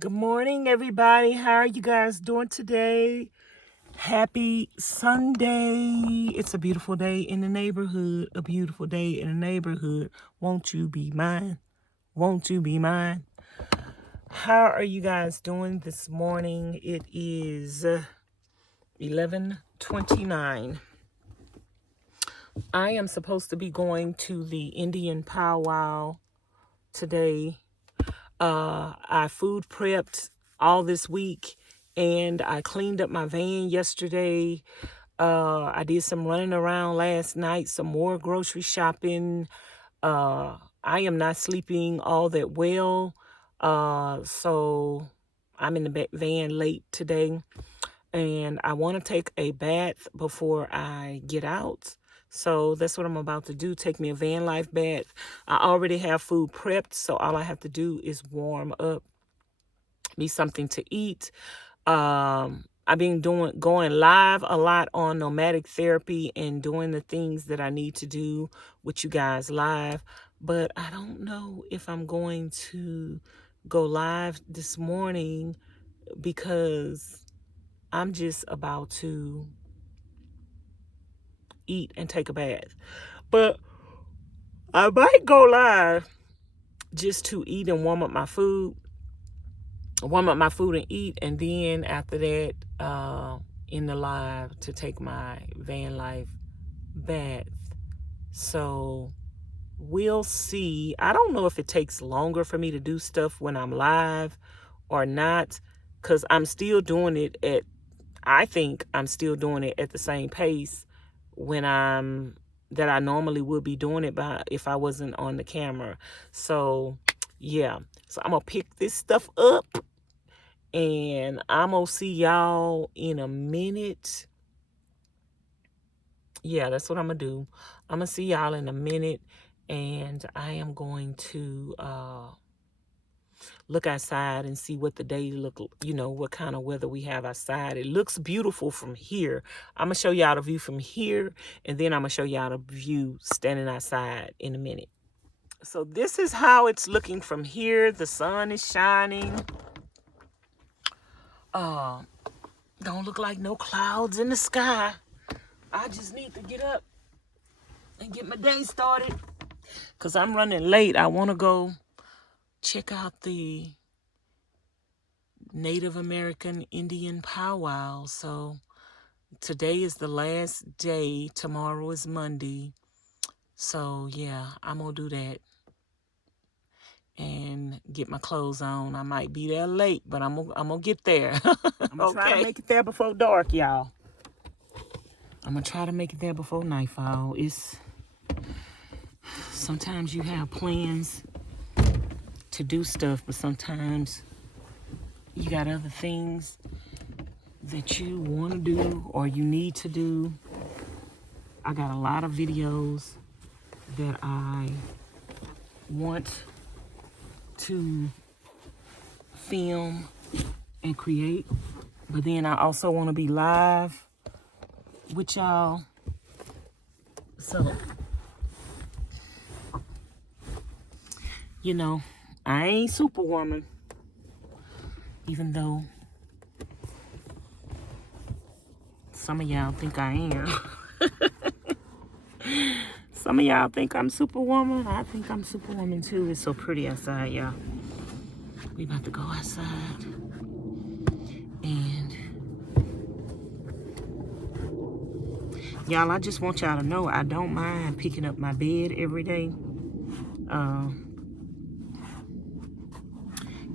Good morning, everybody. How are you guys doing today? Happy Sunday. It's a beautiful day in the neighborhood. A beautiful day in the neighborhood. Won't you be mine? Won't you be mine? How are you guys doing this morning? It is 11:29. I am supposed to be going to the Indian powwow today. I food prepped all this week and I cleaned up my van yesterday. I did some running around last night, some more grocery shopping. I am not sleeping all that well. So I'm in the van late today and I want to take a bath before I get out. So that's what I'm about to do. Take me a Vanlife bath. I already have food prepped, so all I have to do is warm up, me something to eat. I've been going live a lot on nomadic therapy and doing the things that I need to do with you guys live. But I don't know if I'm going to go live this morning because I'm just about to eat and take a bath. But I might go live just to eat and warm up my food and eat, and then after that, in the live to take my van life bath. So we'll see. I don't know if it takes longer for me to do stuff when I'm live or not, because I think I'm still doing it at the same pace that I normally would be doing it by if I wasn't on the camera. So yeah. So I'm gonna pick this stuff up and I'm gonna see y'all in a minute. Yeah, that's what I'm gonna do. I'm gonna see y'all in a minute, and I am going to look outside and see what the day what kind of weather we have outside. It looks beautiful from here. I'm gonna show y'all the view from here, and then I'm gonna show y'all the view standing outside in a minute. So this is how it's looking from here. The sun is shining. Don't look like no clouds in the sky. I just need to get up and get my day started because I'm running late. I want to go check out the Native American Indian powwow. So today is the last day. Tomorrow is Monday. So yeah, I'm going to do that and get my clothes on. I might be there late, but I'm gonna get there. I'm going to try to make it there before dark, y'all. I'm going to try to make it there before nightfall. Sometimes you have plans to do stuff, but sometimes you got other things that you want to do or you need to do. I got a lot of videos that I want to film and create, but then I also want to be live with y'all. So, I ain't Superwoman, even though some of y'all think I am. Some of y'all think I'm Superwoman. I think I'm Superwoman too. It's so pretty outside, y'all. We about to go outside. And y'all, I just want y'all to know I don't mind picking up my bed every day.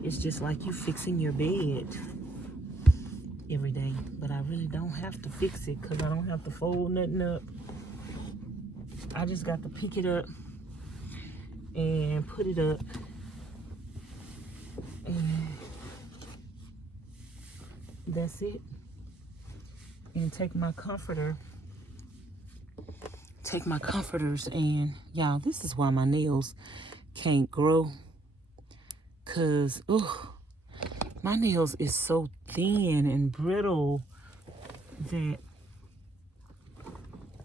It's just like you fixing your bed every day. But I really don't have to fix it because I don't have to fold nothing up. I just got to pick it up and put it up. And that's it. And take my comforters and y'all, this is why my nails can't grow. Cause my nails is so thin and brittle that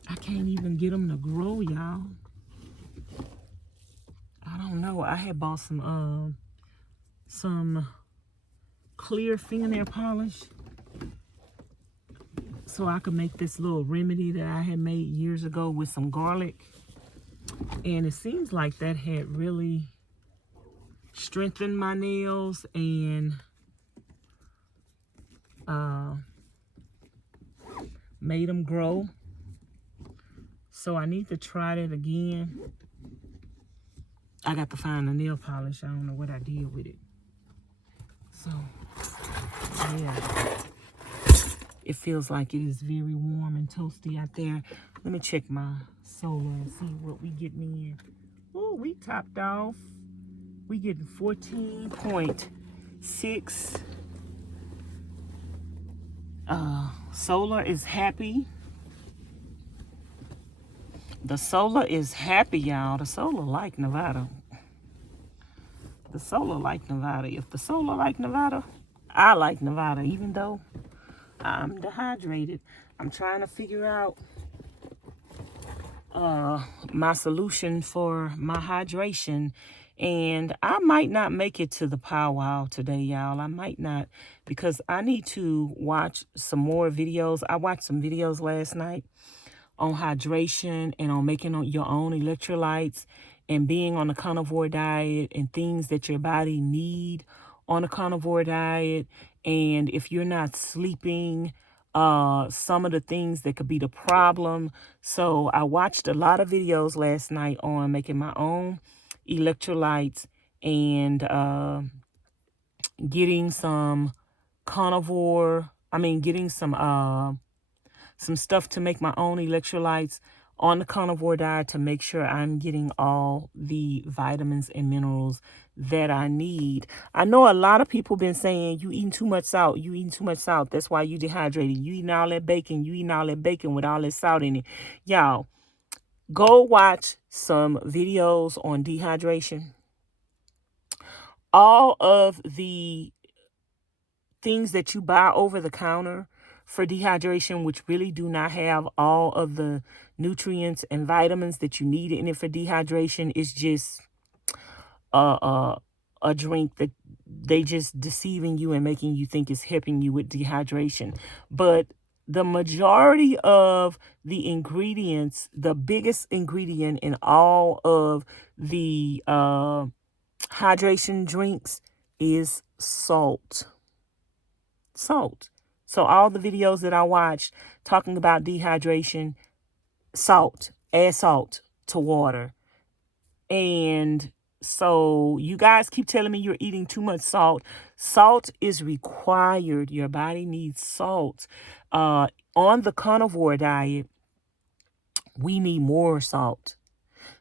I can't even get them to grow, y'all. I don't know. I had bought some clear fingernail polish so I could make this little remedy that I had made years ago with some garlic. And it seems like that had really strengthened my nails and made them grow. So I need to try that again. I got to find a nail polish. I don't know what I did with it. So, yeah. It feels like it is very warm and toasty out there. Let me check my solar and see what we getting in. Oh, we topped off. We getting 14.6. Solar is happy. The solar is happy, y'all. The solar like Nevada. The solar like Nevada. If the solar like Nevada, I like Nevada, even though I'm dehydrated. I'm trying to figure out my solution for my hydration. And I might not make it to the powwow today, y'all. I might not, because I need to watch some more videos. I watched some videos last night on hydration and on making your own electrolytes and being on a carnivore diet and things that your body need on a carnivore diet. And if you're not sleeping, some of the things that could be the problem. So I watched a lot of videos last night on making my own electrolytes and getting some getting some stuff to make my own electrolytes on the carnivore diet to make sure I'm getting all the vitamins and minerals that I need. I know a lot of people been saying you eating too much salt. You eating too much salt. That's why you dehydrated. You eating all that bacon. You eating all that bacon with all that salt in it. Y'all, go watch some videos on dehydration. All of the things that you buy over the counter for dehydration, which really do not have all of the nutrients and vitamins that you need in it for dehydration, is just a drink that they just deceiving you and making you think is helping you with dehydration. But the majority of the ingredients, the biggest ingredient in all of the hydration drinks is salt. Salt. So all the videos that I watched talking about dehydration, salt, add salt to water. And so you guys keep telling me you're eating too much salt. Salt is required. Your body needs salt. On the carnivore diet, we need more salt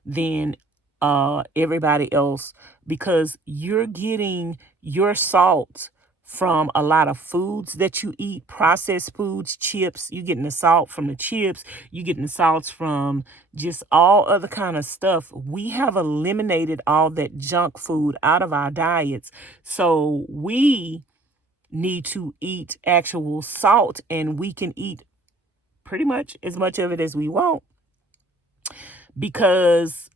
than everybody else, because you're getting your salt from a lot of foods that you eat, processed foods, chips. You're getting the salt from the chips. You're getting the salts from just all other kind of stuff. We have eliminated all that junk food out of our diets. So we need to eat actual salt, and we can eat pretty much as much of it as we want, because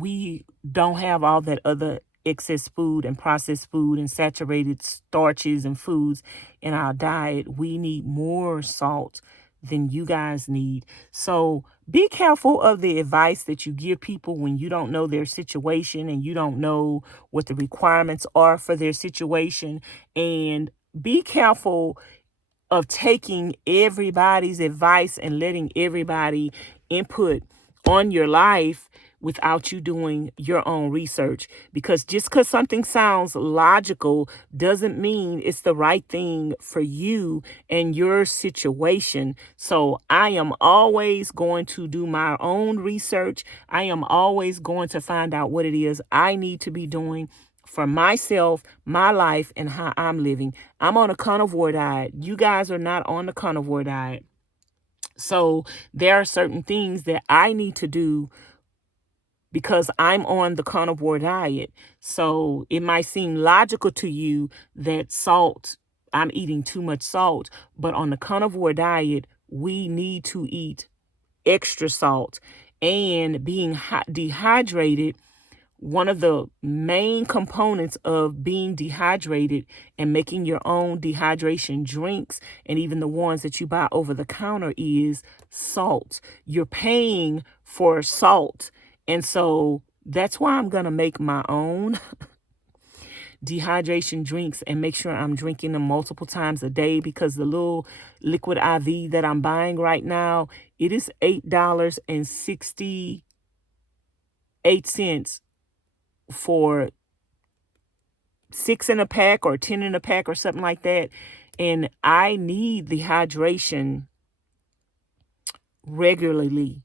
we don't have all that other excess food and processed food and saturated starches and foods in our diet. We need more salt than you guys need. So be careful of the advice that you give people when you don't know their situation and you don't know what the requirements are for their situation. And be careful of taking everybody's advice and letting everybody input on your life without you doing your own research. Because just because something sounds logical doesn't mean it's the right thing for you and your situation. So I am always going to do my own research. I am always going to find out what it is I need to be doing for myself, my life, and how I'm living. I'm on a carnivore diet. You guys are not on the carnivore diet. So there are certain things that I need to do because I'm on the carnivore diet. So it might seem logical to you that I'm eating too much salt, but on the carnivore diet, we need to eat extra salt. And being dehydrated, one of the main components of being dehydrated and making your own dehydration drinks, and even the ones that you buy over the counter, is salt. You're paying for salt. And so that's why I'm going to make my own dehydration drinks and make sure I'm drinking them multiple times a day, because the little liquid IV that I'm buying right now, it is $8.68 for 6 in a pack or 10 in a pack or something like that. And I need the hydration regularly,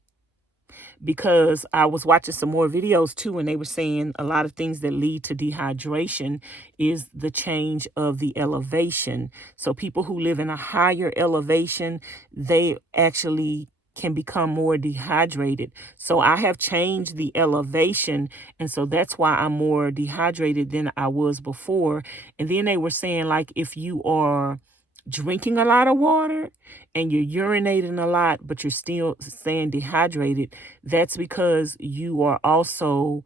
because I was watching some more videos too, and they were saying a lot of things that lead to dehydration is the change of the elevation. So people who live in a higher elevation, they actually can become more dehydrated. So I have changed the elevation, and so that's why I'm more dehydrated than I was before. And then they were saying, like, if you are drinking a lot of water and you're urinating a lot, but you're still staying dehydrated, that's because you are also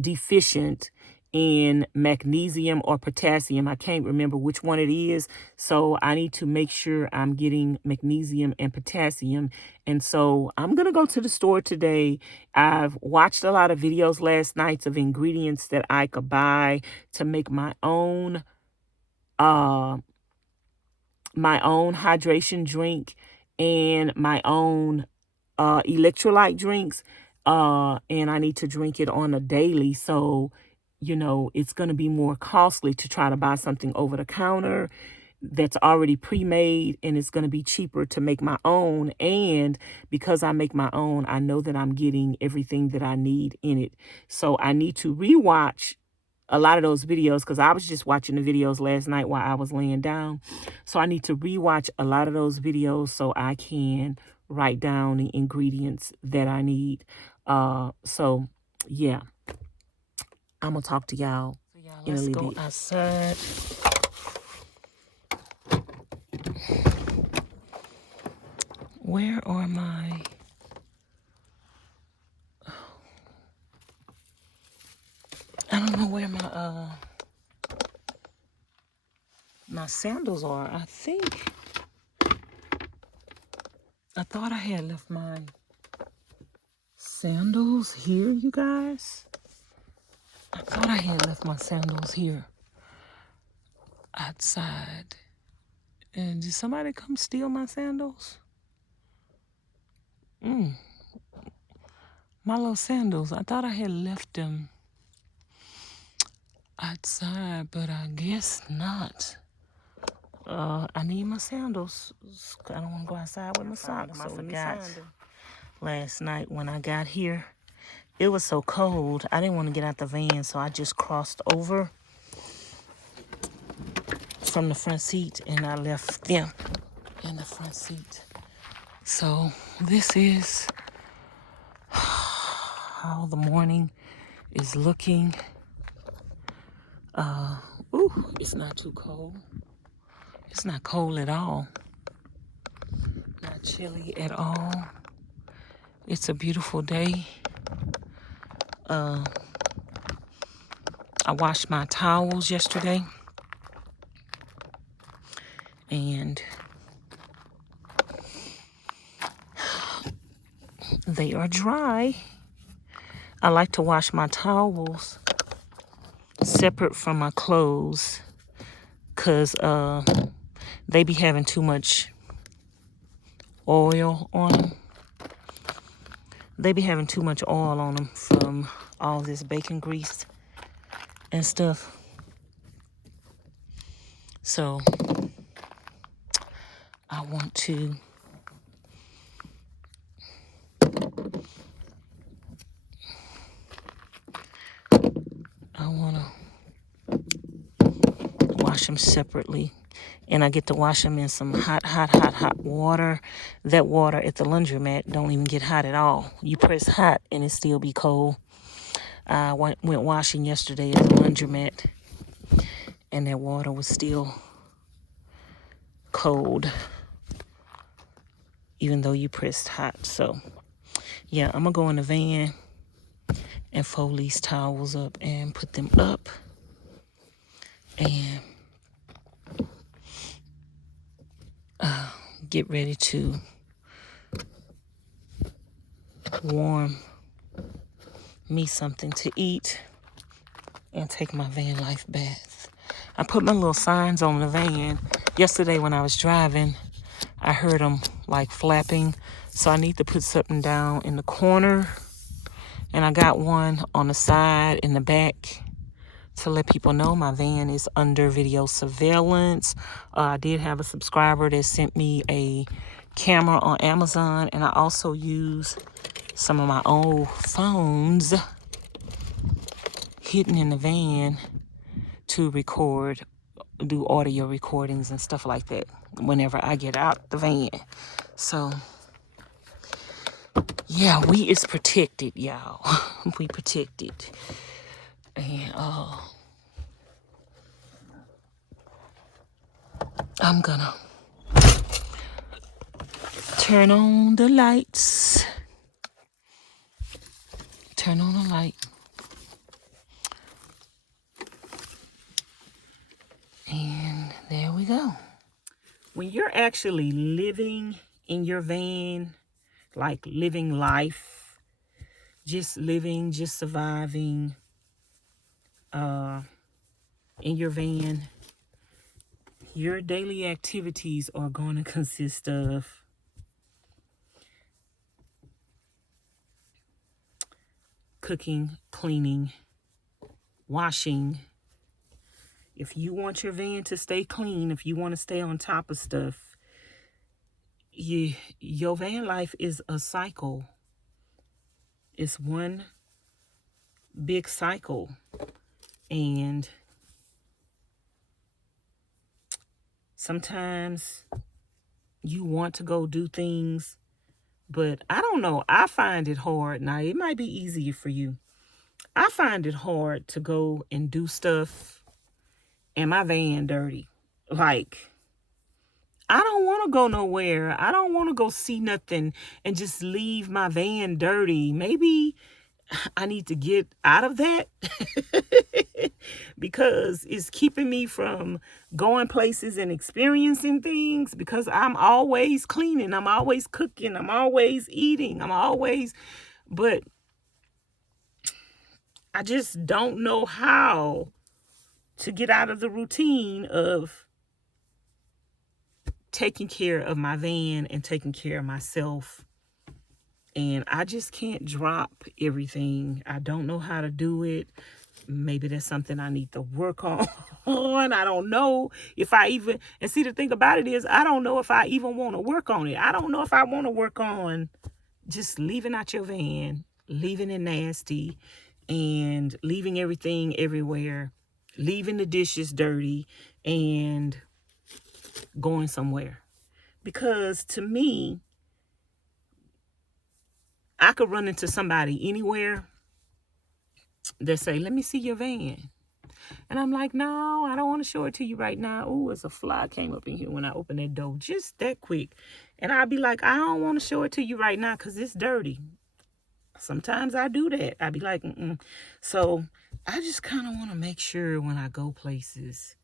deficient in magnesium or potassium. I can't remember which one it is. So I need to make sure I'm getting magnesium and potassium. And so I'm going to go to the store today. I've watched a lot of videos last night of ingredients that I could buy to make my own hydration drink and my own electrolyte drinks. And I need to drink it on a daily. So, it's going to be more costly to try to buy something over the counter that's already pre-made, and it's going to be cheaper to make my own. And because I make my own, I know that I'm getting everything that I need in it. So I need to rewatch a lot of those videos, because I was just watching the videos last night while I was laying down. So I need to rewatch a lot of those videos so I can write down the ingredients that I need. So yeah, I'm gonna talk to y'all in a little bit. Let's go outside. Where are my... I don't know where my sandals are. I thought I had left my sandals here, you guys. I thought I had left my sandals here outside. And did somebody come steal my sandals? My little sandals. I thought I had left them outside, but I guess not. I need my sandals. I don't want to go outside with my socks. I forgot last night when I got here. It was so cold. I didn't want to get out the van, so I just crossed over from the front seat and I left them in the front seat. So this is how the morning is looking. It's not too cold. It's not cold at all. Not chilly at all. It's a beautiful day. I washed my towels yesterday, and they are dry. I like to wash my towels separate from my clothes, because they be having too much oil on them. They be having too much oil on them from all this bacon grease and stuff. So I want to wash them separately. And I get to wash them in some hot water. That water at the laundromat don't even get hot at all. You press hot and it still be cold. I went washing yesterday at the laundromat, and that water was still cold, even though you pressed hot. So yeah, I'm gonna go in the van and fold these towels up and put them up. And get ready to warm me something to eat and take my van life bath. I put my little signs on the van. Yesterday when I was driving, I heard them like flapping. So I need to put something down in the corner. And I got one on the side in the back to let people know my van is under video surveillance. I did have a subscriber that sent me a camera on Amazon, and I also use some of my old phones hidden in the van to record, do audio recordings and stuff like that whenever I get out the van. So yeah, we is protected, y'all. We protected. And I'm gonna turn on the lights. Turn on the light. And there we go. When you're actually living in your van, like living life, just living, just surviving in your van, your daily activities are going to consist of cooking, cleaning, washing. If you want your van to stay clean, if you want to stay on top of stuff, your van life is a cycle. It's one big cycle. And sometimes you want to go do things, but I don't know. I find it hard. Now, it might be easier for you. I find it hard to go and do stuff and my van dirty. Like, I don't want to go nowhere. I don't want to go see nothing and just leave my van dirty. Maybe I need to get out of that because it's keeping me from going places and experiencing things, because I'm always cleaning. I'm always cooking. I'm always eating. But I just don't know how to get out of the routine of taking care of my van and taking care of myself. And I just can't drop everything. I don't know how to do it. Maybe that's something I need to work on. I don't know if I even, and see, the thing about it is, I don't know if I even want to work on it. I don't know if I want to work on just leaving out your van, leaving it nasty, and leaving everything everywhere, leaving the dishes dirty, and going somewhere. Because to me, I could run into somebody anywhere that say, let me see your van. And I'm like, no, I don't want to show it to you right now. Oh, it's a fly came up in here when I opened that door just that quick. And I'd be like, I don't want to show it to you right now because it's dirty. Sometimes I do that. I'd be like, So I just kind of want to make sure when I go places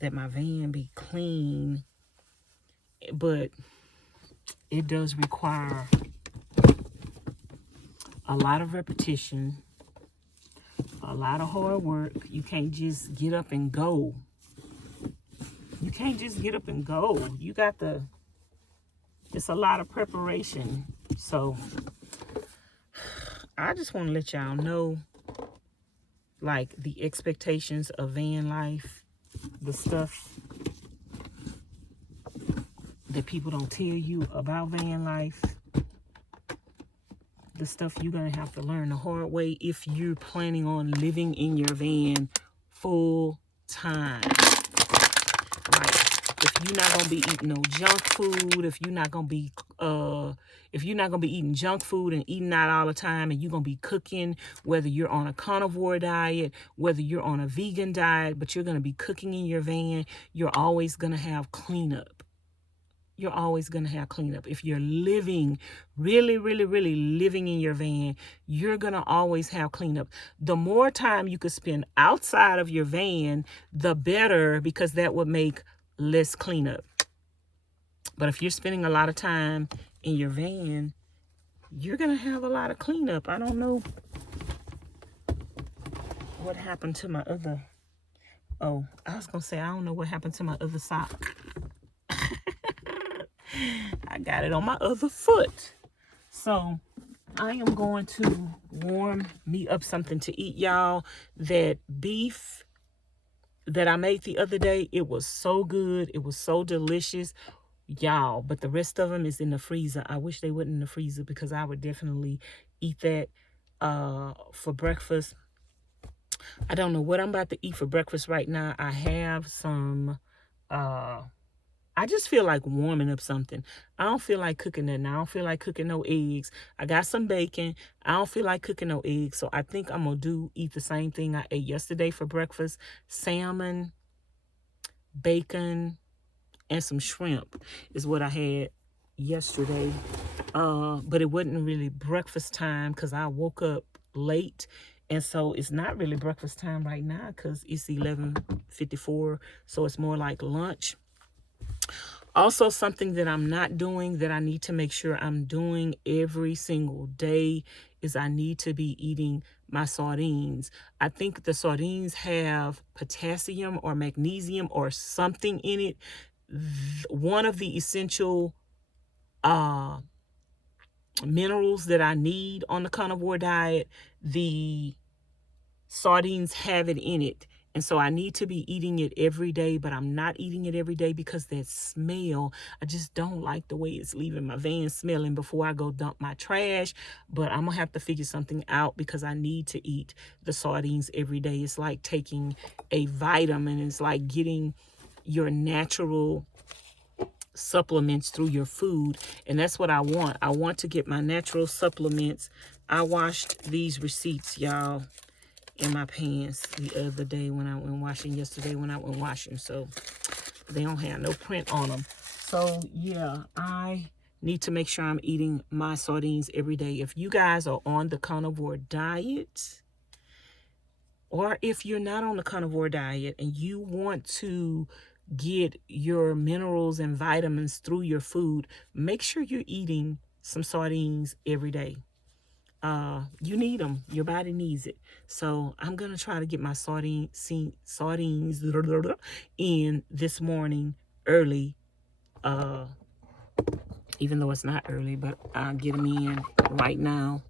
that my van be clean. But it does require a lot of repetition, a lot of hard work. You can't just get up and go. You got it's a lot of preparation. So I just want to let y'all know, like, the expectations of van life, the stuff that people don't tell you about van life, the stuff you're going to have to learn the hard way if you're planning on living in your van full time. Like, if you're not going to be eating no junk food, if you're not going to be eating junk food and eating out all the time, and you're going to be cooking, whether you're on a carnivore diet, whether you're on a vegan diet, but you're going to be cooking in your van, you're always going to have cleanup. you're always going to have cleanup. If you're living, really, really, really living in your van, you're going to always have cleanup. The more time you could spend outside of your van, the better, because that would make less cleanup. But if you're spending a lot of time in your van, you're going to have a lot of cleanup. I don't know what happened to my other... Oh, I was going to say, I don't know what happened to my other sock. I got it on my other foot. So I am going to warm me up something to eat, y'all. That beef that I made the other day, it was so good. It was so delicious, y'all. But the rest of them is in the freezer. I wish they weren't in the freezer, because I would definitely eat that for breakfast. I don't know what I'm about to eat for breakfast right now. I have some, I just feel like warming up something. I don't feel like cooking nothing. I don't feel like cooking no eggs. I got some bacon. I don't feel like cooking no eggs. So I think I'm going to eat the same thing I ate yesterday for breakfast. Salmon, bacon, and some shrimp is what I had yesterday. But it wasn't really breakfast time because I woke up late. And so it's not really breakfast time right now because it's 11:54. So it's more like lunch. Also, something that I'm not doing that I need to make sure I'm doing every single day is I need to be eating my sardines. I think the sardines have potassium or magnesium or something in it. One of the essential minerals that I need on the carnivore diet, the sardines have it in it. And so I need to be eating it every day, but I'm not eating it every day because that smell, I just don't like the way it's leaving my van smelling before I go dump my trash. But I'm going to have to figure something out because I need to eat the sardines every day. It's like taking a vitamin. It's like getting your natural supplements through your food. And that's what I want. I want to get my natural supplements. I washed these receipts, y'all, in my pants the other day when I went washing, yesterday when I went washing. So they don't have no print on them. So yeah, I need to make sure I'm eating my sardines every day. If you guys are on the carnivore diet, or if you're not on the carnivore diet and you want to get your minerals and vitamins through your food, make sure you're eating some sardines every day. You need them. Your body needs it. So I'm going to try to get my sardines in this morning early. Even though it's not early, but I'll get them in right now.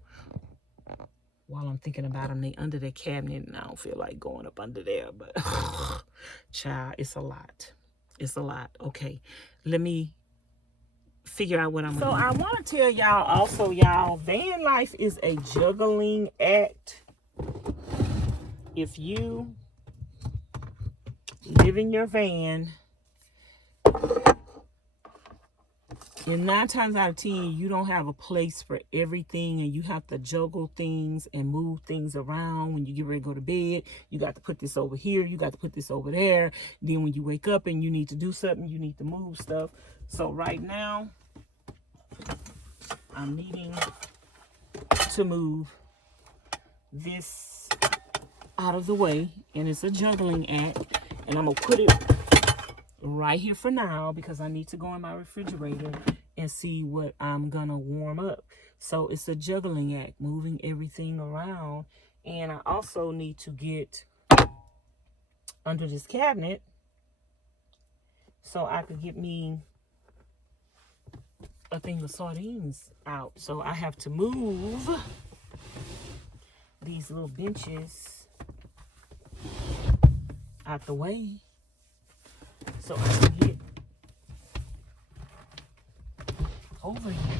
While I'm thinking about them, they under the cabinet, and I don't feel like going up under there. But, child, it's a lot. It's a lot. Okay, let me figure out what I'm gonna do. So I want to tell y'all also, y'all, van life is a juggling act. If you live in your van, and 9 times out of 10, you don't have a place for everything, and you have to juggle things and move things around. When you get ready to go to bed, you got to put this over here, you got to put this over there. Then when you wake up and you need to do something, you need to move stuff. So right now, I'm needing to move this out of the way, and it's a juggling act, and I'm gonna put it right here for now because I need to go in my refrigerator and see what I'm gonna warm up. So it's a juggling act, moving everything around. And I also need to get under this cabinet so I could get me a thing of sardines out. So I have to move these little benches out the way so I can get over here.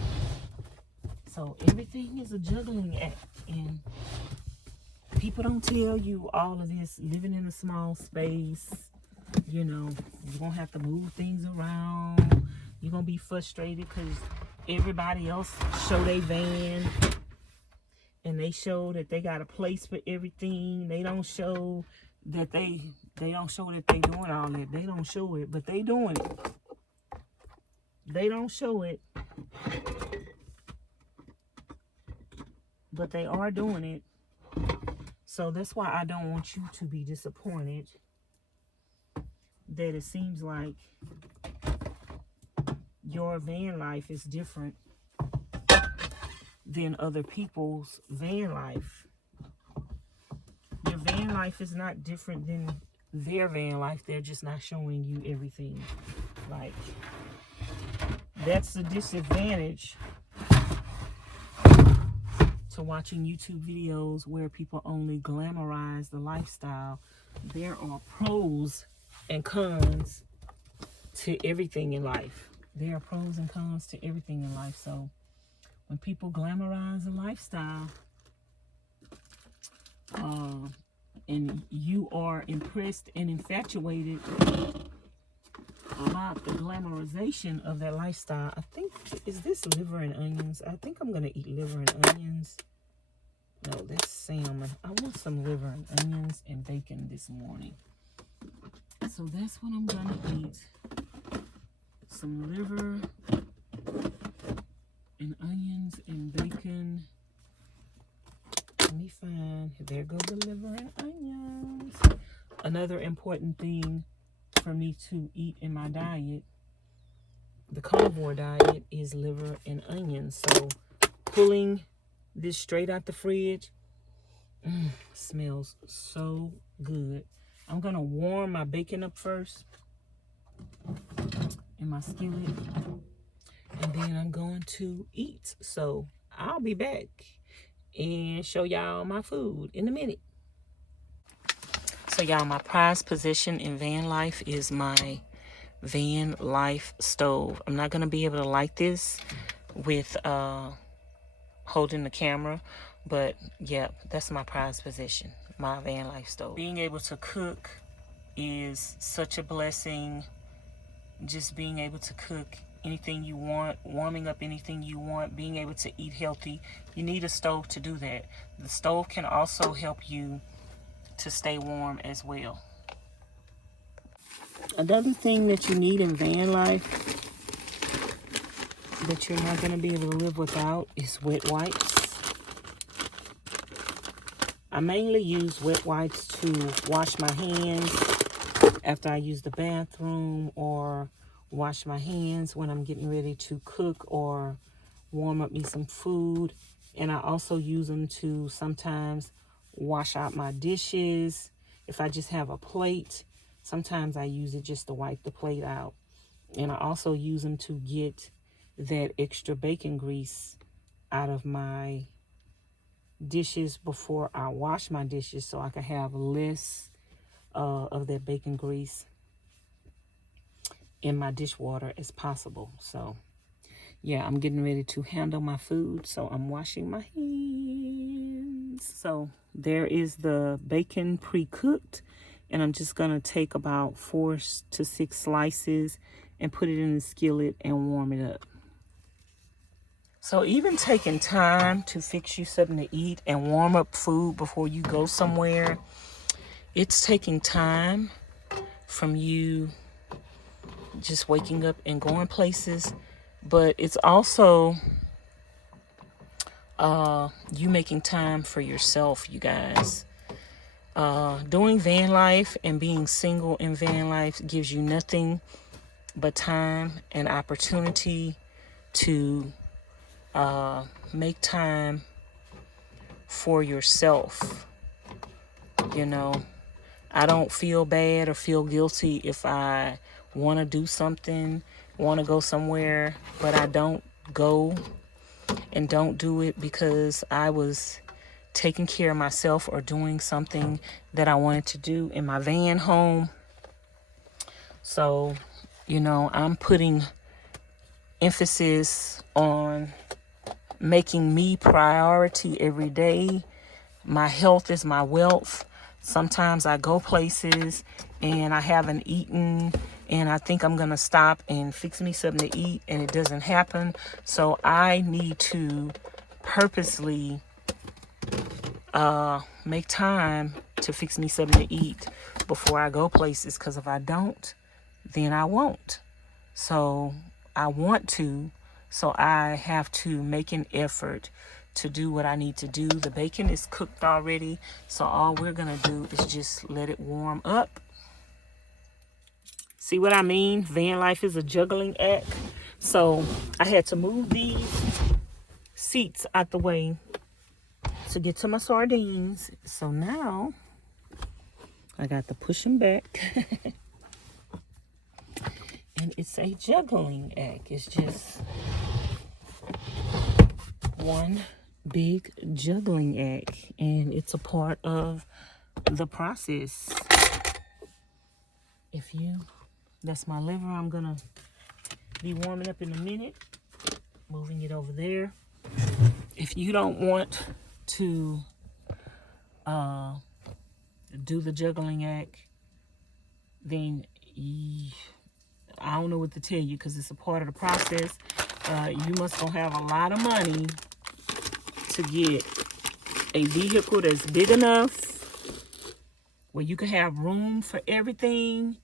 So everything is a juggling act, and people don't tell you all of this. Living in a small space, you know, you're gonna have to move things around. You're gonna be frustrated because everybody else show their van and they show that they got a place for everything. They don't show that they don't show that they doing all that. They don't show it, but they doing it. They don't show it, but they are doing it. So that's why I don't want you to be disappointed that it seems like your van life is different than other people's van life. Your van life is not different than their van life. They're just not showing you everything. Like, that's the disadvantage to watching YouTube videos where people only glamorize the lifestyle. There are pros and cons to everything in life. There are pros and cons to everything in life. So when people glamorize a lifestyle, and you are impressed and infatuated about the glamorization of that lifestyle, I think, is this liver and onions? I think I'm going to eat liver and onions. No, that's salmon. I want some liver and onions and bacon this morning. So that's what I'm going to eat. Some liver and onions and bacon. Let me find, there go the liver and onions. Another important thing for me to eat in my diet, the carnivore diet, is liver and onions. So pulling this straight out the fridge, smells so good. I'm going to warm my bacon up first in my skillet, and then I'm going to eat. So I'll be back and show y'all my food in a minute. So y'all, my prized possession in van life is my Vanlife stove. I'm not going to be able to light this with holding the camera, but yeah, that's my prized possession, my Vanlife stove. Being able to cook is such a blessing. Just being able to cook anything you want, warming up anything you want, being able to eat healthy. You need a stove to do that. The stove can also help you to stay warm as well. Another thing that you need in van life that you're not going to be able to live without is wet wipes. I mainly use wet wipes to wash my hands after I use the bathroom, or wash my hands when I'm getting ready to cook or warm up me some food. And I also use them to sometimes wash out my dishes. If I just have a plate, sometimes I use it just to wipe the plate out. And I also use them to get that extra bacon grease out of my dishes before I wash my dishes, so I can have less of that bacon grease in my dishwater as possible. So yeah, I'm getting ready to handle my food, so I'm washing my hands. So there is the bacon pre-cooked, and I'm just gonna take about 4 to 6 slices and put it in the skillet and warm it up. So even taking time to fix you something to eat and warm up food before you go somewhere, it's taking time from you just waking up and going places, but it's also you making time for yourself, you guys. Doing van life and being single in van life gives you nothing but time and opportunity to make time for yourself. You know, I don't feel bad or feel guilty if I want to do something, want to go somewhere, but I don't go and don't do it because I was taking care of myself or doing something that I wanted to do in my van home. So, you know, I'm putting emphasis on making me priority every day. My health is my wealth. Sometimes I go places and I haven't eaten, and I think I'm gonna stop and fix me something to eat, and it doesn't happen. So I need to purposely make time to fix me something to eat before I go places, because if I don't, then I won't. So I want to, so I have to make an effort to do what I need to do. The bacon is cooked already, so all we're gonna do is just let it warm up. See what I mean? Van life is a juggling act. So I had to move these seats out the way to get to my sardines. So now I got to push them back. And it's a juggling act. It's just one big juggling act. And it's a part of the process. That's my liver. I'm gonna be warming up in a minute. Moving it over there. If you don't want to do the juggling act, then I don't know what to tell you, because it's a part of the process. You must gonna have a lot of money to get a vehicle that's big enough where you can have room for everything.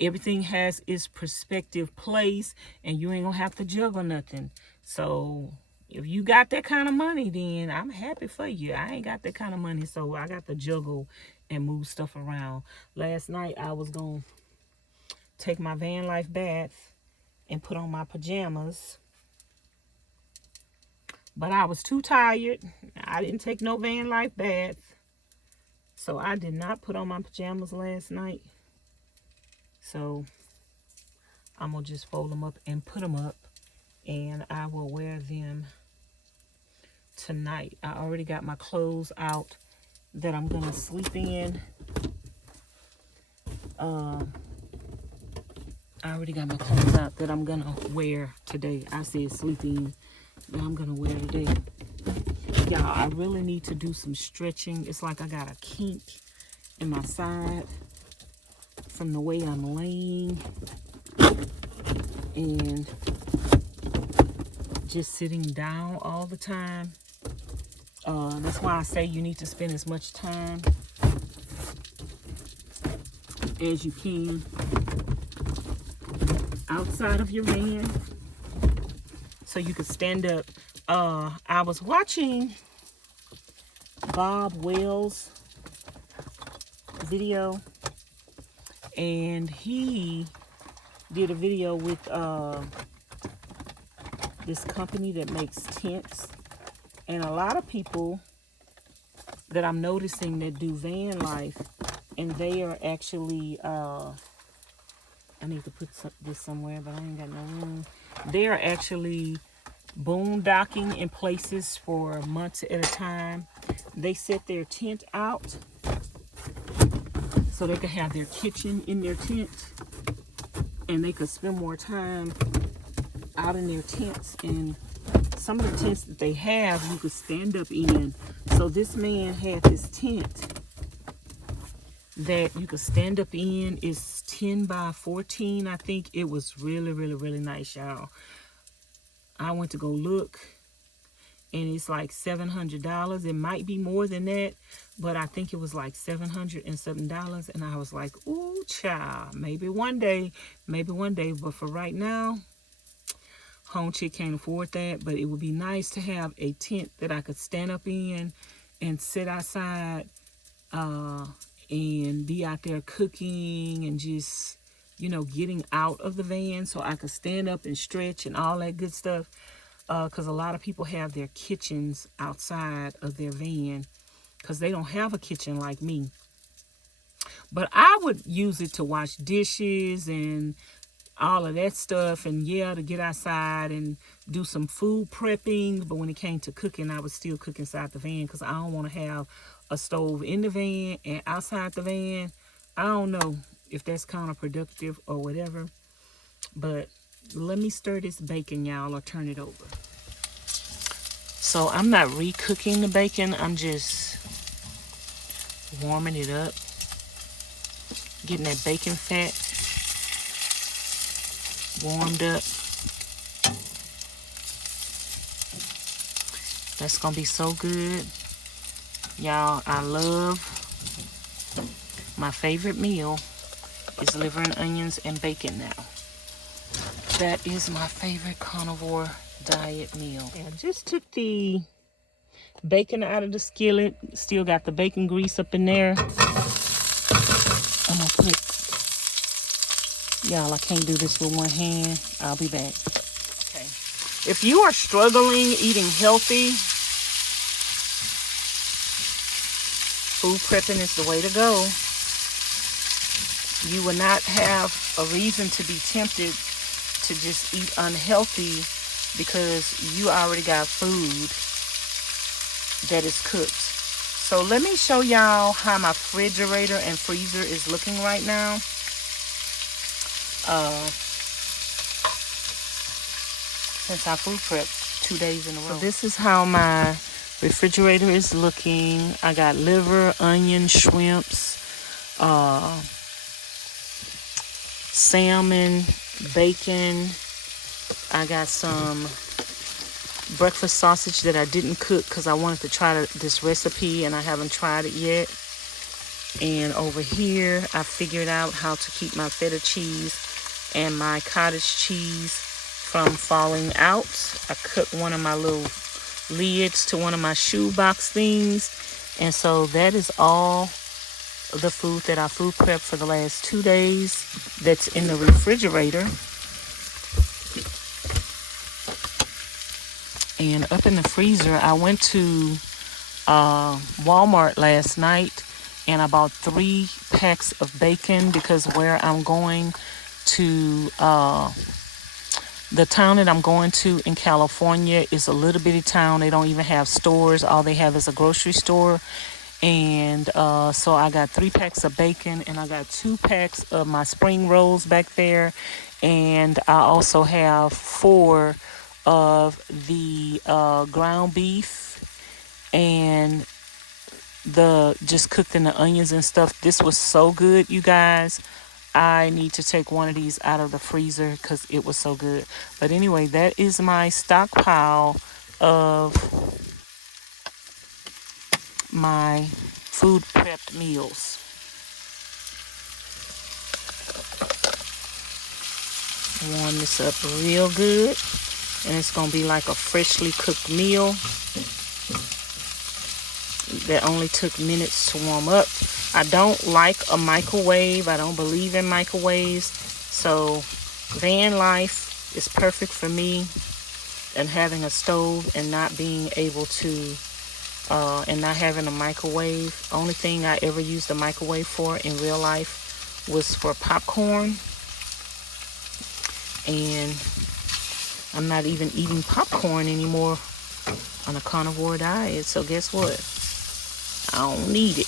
Everything has its prospective place, and you ain't gonna have to juggle nothing. So if you got that kind of money, then I'm happy for you. I ain't got that kind of money, so I got to juggle and move stuff around. Last night I was gonna take my van life bath and put on my pajamas, but I was too tired. I didn't take no van life bath, so I did not put on my pajamas last night. So I'm gonna just fold them up and put them up, and I will wear them tonight. I already got my clothes out that I'm gonna sleep in. I already got my clothes out that I'm gonna wear today. I said sleep in, that I'm gonna wear today. Y'all, I really need to do some stretching. It's like I got a kink in my side from the way I'm laying and just sitting down all the time. That's why I say you need to spend as much time as you can outside of your van so you can stand up. I was watching Bob Wells' video, and he did a video with this company that makes tents. And a lot of people that I'm noticing that do van life, and they are actually, I need to put this somewhere, but I ain't got no room. They are actually boondocking in places for months at a time. They set their tent out so they could have their kitchen in their tent, and they could spend more time out in their tents. And some of the tents that they have, you could stand up in. So this man had this tent that you could stand up in. It's 10 by 14, I think. It was really, really, really nice, y'all. I went to go look, and it's like $700. It might be more than that, but I think it was like $700 and something. And I was like, ooh, child, maybe one day. But for right now, home chick can't afford that. But it would be nice to have a tent that I could stand up in and sit outside and be out there cooking and just, you know, getting out of the van so I could stand up and stretch and all that good stuff. Because a lot of people have their kitchens outside of their van because they don't have a kitchen like me. But I would use it to wash dishes and all of that stuff, and yeah, to get outside and do some food prepping. But when it came to cooking, I would still cook inside the van because I don't want to have a stove in the van and outside the van. I don't know if that's counterproductive or whatever, but let me stir this bacon, y'all, or turn it over. So I'm not re-cooking the bacon. I'm just warming it up, getting that bacon fat warmed up. That's gonna be so good, y'all. I love, my favorite meal is liver and onions and bacon now. That is my favorite carnivore diet meal. And I just took the bacon out of the skillet. Still got the bacon grease up in there. I'm gonna put, y'all, I can't do this with one hand. I'll be back. Okay. If you are struggling eating healthy, food prepping is the way to go. You will not have a reason to be tempted to just eat unhealthy because you already got food that is cooked. So let me show y'all how my refrigerator and freezer is looking right now. Since I food prepped 2 days in a row. So this is how my refrigerator is looking. I got liver, onion, shrimps, salmon, bacon. I got some breakfast sausage that I didn't cook because I wanted to try this recipe and I haven't tried it yet. And over here I figured out how to keep my feta cheese and my cottage cheese from falling out. I cut one of my little lids to one of my shoebox things, and so that is all the food that I food prepped for the last 2 days that's in the refrigerator. And up in the freezer, I went to Walmart last night and I bought 3 packs of bacon because where I'm going to, the town that I'm going to in California is a little bitty town. They don't even have stores. All they have is a grocery store. And so I got 3 packs of bacon and I got 2 packs of my spring rolls back there. And I also have 4 of the ground beef and the just cooked in the onions and stuff. This was so good, you guys. I need to take one of these out of the freezer because it was so good. But anyway, that is my stockpile of my food prepped meals. Warm this up real good. And it's going to be like a freshly cooked meal that only took minutes to warm up. I don't like a microwave. I don't believe in microwaves. So Vanlife is perfect for me. And having a stove and not being able to, and not having a microwave. Only thing I ever used a microwave for in real life was for popcorn. And I'm not even eating popcorn anymore on a carnivore diet. So guess what? I don't need it.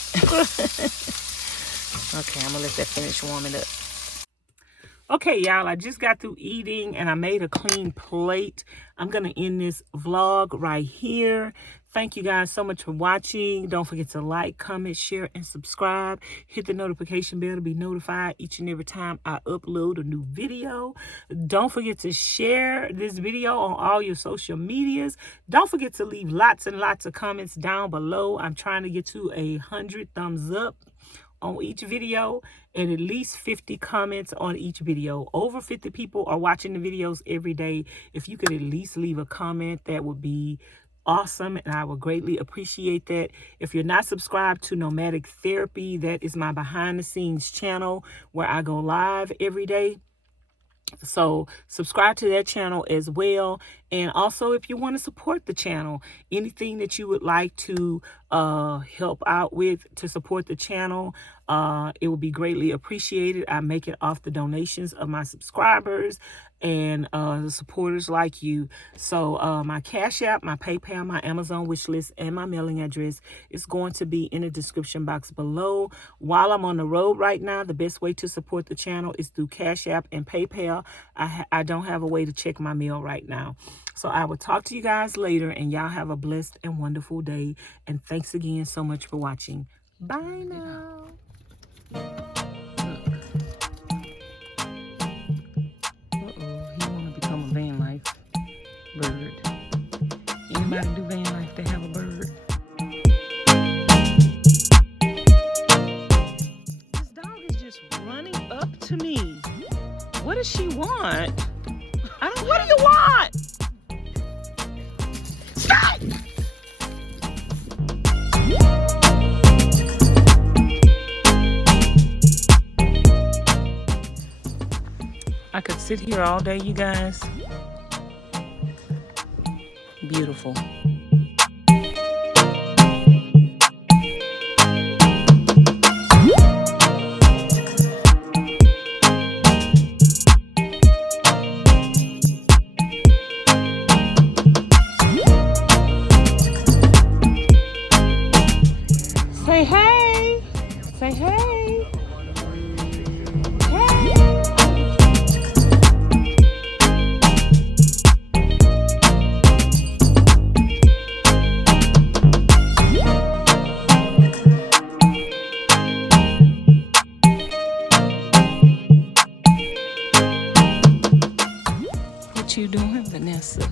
Okay, I'm going to let that finish warming up. Okay, y'all, I just got through eating and I made a clean plate. I'm going to end this vlog right here. Thank you guys so much for watching. Don't forget to like, comment, share, and subscribe. Hit the notification bell to be notified each and every time I upload a new video. Don't forget to share this video on all your social medias. Don't forget to leave lots and lots of comments down below. I'm trying to get to 100 thumbs up on each video and at least 50 comments on each video. Over 50 people are watching the videos every day. If you could at least leave a comment, that would be awesome and I would greatly appreciate that. If you're not subscribed to Nomadic Therapy, that is my behind the scenes channel where I go live every day. So subscribe to that channel as well. And also, if you want to support the channel, anything that you would like to help out with to support the channel, it would be greatly appreciated. I make it off the donations of my subscribers and the supporters like you. So my Cash App, my PayPal, my Amazon wishlist, and my mailing address is going to be in the description box below. While I'm on the road right now, the best way to support the channel is through Cash App and PayPal. I don't have a way to check my mail right now. So I will talk to you guys later, and y'all have a blessed and wonderful day. And thanks again so much for watching. Bye now. He want to become a van life bird. Anybody do van life that have a bird? This dog is just running up to me. What does she want? What do you want? Stop! I could sit here all day, you guys. Beautiful. Say hey. Say hey. Hey. What you doing, Vanessa?